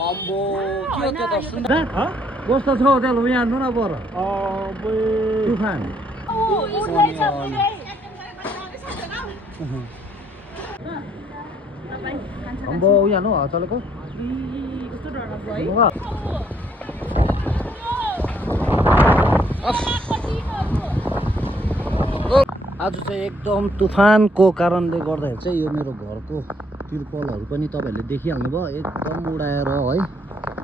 अम्बो के हो त्यो त सुन कस्तो छ होटेल यहाँ हेर्नु न पर तुफान अम्बो यहाँ हेर्नु चलेको आज चाहिँ एकदम तुफानको कारणले गर्दाखेरि चाहिँ यो मेरो घरको तिर्पलहरू पनि तपाईँहरूले देखिहाल्नुभयो एकदम उडाएर है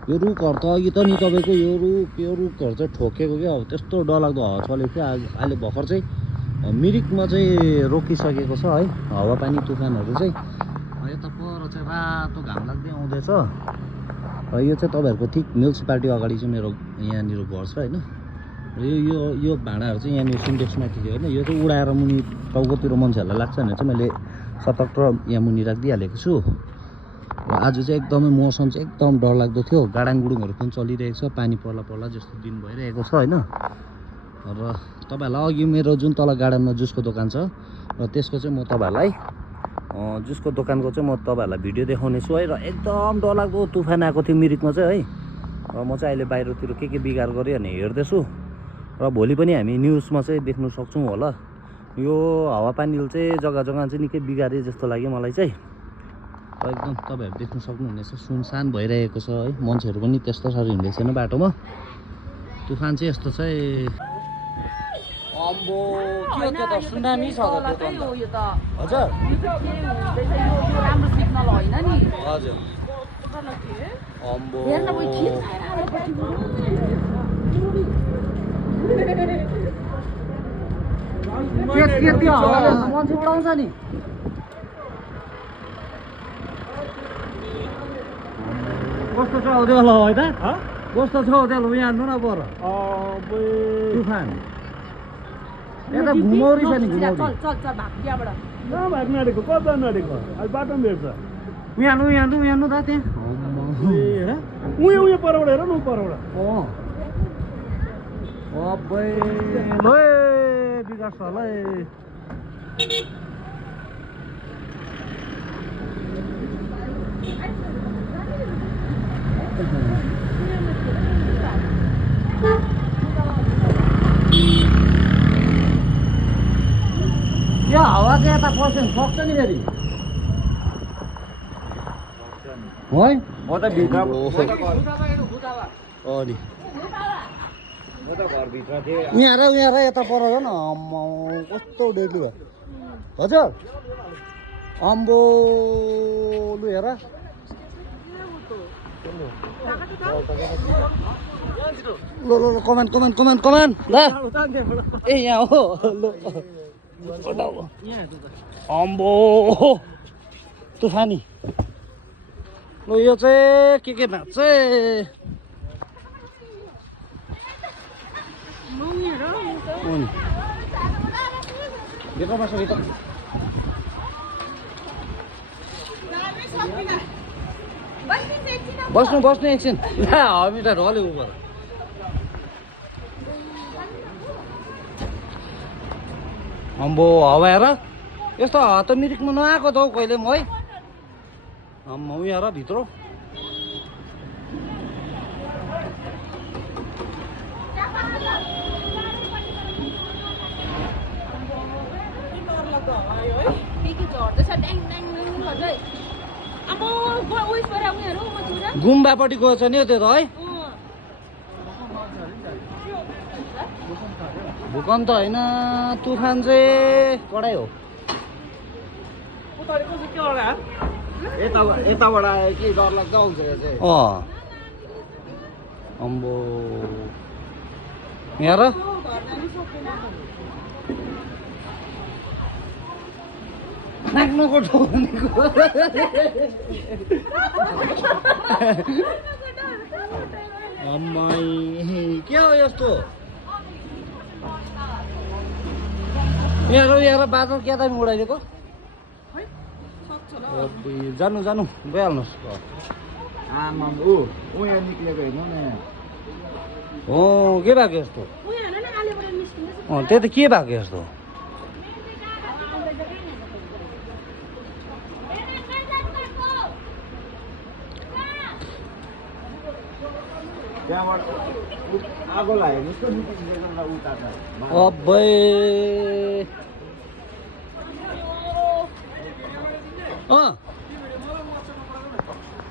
यो रुखहरू त अघि त नि तपाईँको यो रुखहरू चाहिँ ठोकेको क्या अब त्यस्तो डरलाग्दो हावा चलेको थियो अहिले भर्खर चाहिँ मिरिकमा चाहिँ रोकिसकेको छ है हावापानी तुफानहरू चाहिँ यता पर चाहिँ रातो घाम लाग्दै आउँदैछ यो चाहिँ तपाईँहरूको ठिक म्युनिसिपालिटी अगाडि चाहिँ मेरो यहाँनिर घर छ होइन यो भाँडाहरू चाहिँ यहाँनिर सिन्टेक्समाथि थियो होइन यो चाहिँ उडाएर मुनि टाउकोतिर मान्छेहरूलाई लाग्छ भने चाहिँ मैले सतर्क यहाँ मुनि राखिदिइहालेको छु र आज चाहिँ एकदमै मौसम चाहिँ एकदम डरलाग्दो थियो गाडाङगुडुङहरू पनि चलिरहेको छ पानी पर्ला जस्तो दिन भइरहेको छ होइन र तपाईँहरूलाई अघि मेरो जुन तल गार्डनमा जुसको दोकान छ र त्यसको चाहिँ म तपाईँहरूलाई जुसको दोकानको चाहिँ म तपाईँहरूलाई भिडियो देखाउने छु है र एकदम डरलाग्दो तुफान आएको थियो मिरिकमा चाहिँ है र म चाहिँ अहिले बाहिरतिर के बिगार गरेँ भने हेर्दैछु र भोलि पनि हामी न्युजमा चाहिँ देख्नु सक्छौँ होला यो हावापानीले चाहिँ जग्गा चाहिँ निकै बिगारे जस्तो लाग्यो मलाई चाहिँ र एकदम तपाईँहरू देख्नु सक्नुहुनेछ सुनसान भइरहेको छ है मान्छेहरू पनि त्यस्तो साह्रो हिँड्दै छैन बाटोमा तुफान चाहिँ यस्तो चाहिँ अम्बो के हो त्यो त सुनामी छ त हजुर राम्रो सिग्नल होइन नि हजुर अम्बो मान्छे उडाउँछ नि कस्तो छ होटेल है त कस्तो छ होटेल यहाँ हेर्नु न पर तुफान यता घुमौरी छ नि भाग्न आँटेको कता नआँटेको अहिले बाटोमा भेट्छ उहाँ त त्यहाँ उयो परबाट हेर न परबाट बिगार्छ होला यो हावा चाहिँ यता पस्नु सक्छ नि फेरि है म त भित्र यहाँ यता पर न कस्तो डेली भयो हजुर अम्बो लु हेर ल कमान ल ए यहाँ हो अम्बो तुफानी ल यो चाहिँ के नाच्छ बस्नु एकछिन ला हामी त ढल्यो उपर अम्बो हावा हेर यस्तो हावा त मिरिकमा नआएको त हौ कहिले म है अम्मा यहाँ हेर भित्र गुम्बापट्टि गएछ नि त्यो त है भूकम्प त होइन तुफान चाहिँ कडै हो यताबाट आयो कि डर लाग्दो हुन्छ यो चाहिँ अम्बो यहाँ र नाक्नुको भनेको अम्मै के हो यस्तो यहाँ बाटो क्या दामी उडाइदिएको जानु गइहाल्नुहोस् आमा उयो निक्लेको हेर्नु न हो के भएको यस्तो त्यही त के भएको यस्तो त्यहाँबाट आगो लाग्यो जस्तो निस्किन्छ उता अब्बै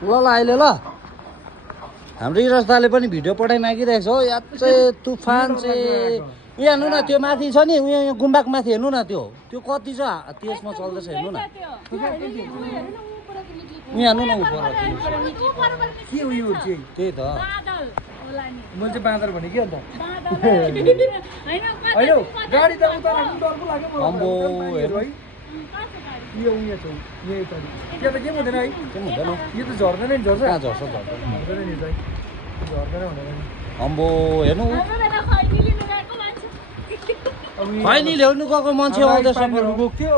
ल अहिले ल हाम्रो इरज दाले पनि भिडियो पठाइ मागिरहेको छ हो यहाँ चाहिँ तुफान चाहिँ यहाँ हेर्नु न त्यो माथि छ नि उयो गुम्बाको माथि हेर्नु न त्यो कति छ त्यसमा चल्दैछ हेर्नु न यहाँ हेर्नु न उपर के उयो चाहिँ त्यही त मैले चाहिँ बाँदर भने के अन्त होइन गाडी त उता राख्नु डर पो लाग्यो अम्बो हेर्नु है यो उयो छ यही त त्यो त के हुँदैन है के हुँदैन यो त झर्दैन नि झर्छ कहाँ झर्छ झर्दैन झर्दैन नि त झर्दैन भनेर अम्बो हेर्नु अब खैनी ल्याउनु गएको मान्छे आउँदैछ पानीहरू गएको थियो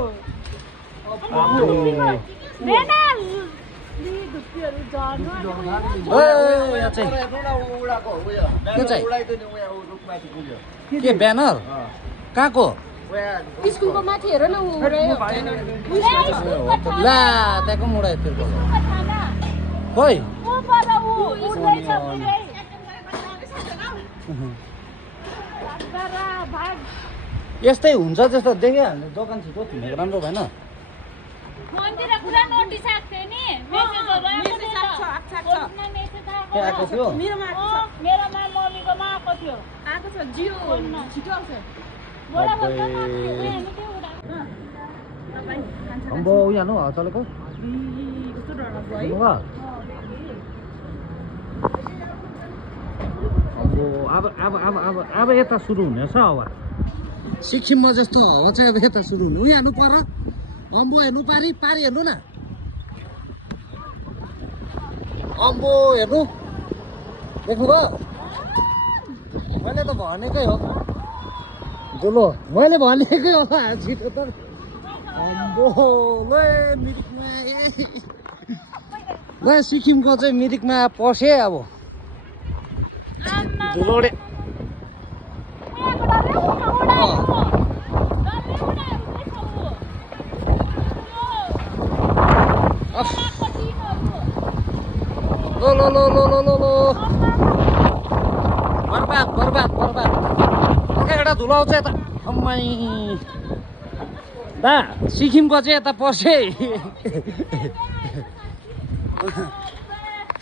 यहाँ चाहिँ के चाहिँ के ब्यानर कहाँको स्कुलको माथि हेर न ला त्यहाँको मुडा यति खोइ यस्तै हुन्छ जस्तो देख्यो हामीले दोकान छिटो थुनेको राम्रो भएन के आएको थियो मेरोमा मम्मीकोमा आएको थियो आएको छ जियो छिटो आउँछ अम्बो उयो हाल्नु हावा चलेको अम्बो अब यता सुरु हुनेछ हावा सिक्किममा जस्तो हावा चाहिँ अब यता सुरु हुने उयो हेर्नु पर अम्बो हेर्नु पारी हेर्नु न अम्बो हेर्नु देख्नुभयो मैले त भनेकै हो दुलो मैले भनेकै हो छिटो त अम्बो मिरिकमा ल सिक्किमको चाहिँ मिरिकमा पसेँ अब धुलोडे लो बर्बाद एउटा धुलो आउँछ यता अम्मै दा सिक्किमको चाहिँ यता पसे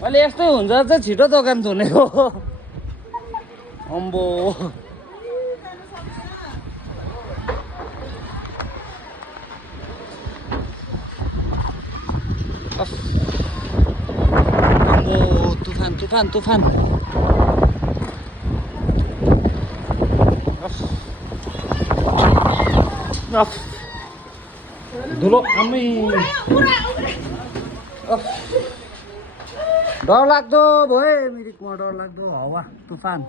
अहिले यस्तै हुन्छ चाहिँ छिटो दोकान धुनेको अम्बो अम्बो तुफान धुलो आमै डर लाग्दो भयो मिरिकमा डर लाग्दो हावा तुफान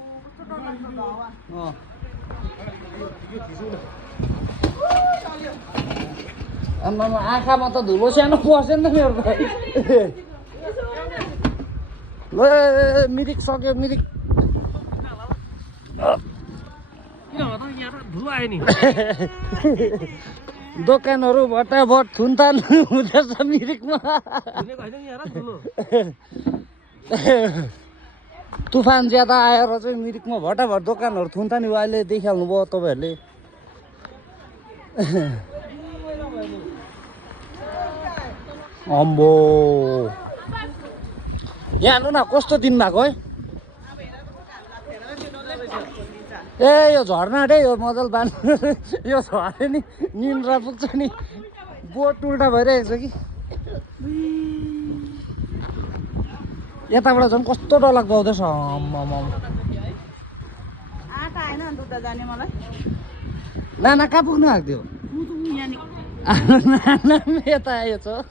आमामा आँखामा त धुलो सानो पसेन त मेरो त ल मिरिक सक्यो मिरिक धुलो आयो नि दोकानहरू भटाभट थुनतान हुँदैछ मिरिकमा तुफान ज्यादा आएर चाहिँ मिरिकमा भटाभट दोकानहरू थुनतानी अहिले देखिहाल्नु भयो तपाईँहरूले अम्बो यहाँ हेर्नु न कस्तो दिन भएको है ए यो झर्ना डे यो मजल बान यो झरे नि निन्द्रा पुग्छ नि बोट उल्टा भइरहेको छ कि यताबाट झन् कस्तो डरलाग्दो आउँदैछ नाना कहाँ पुग्नु आएको थियो नाना यता आयो छ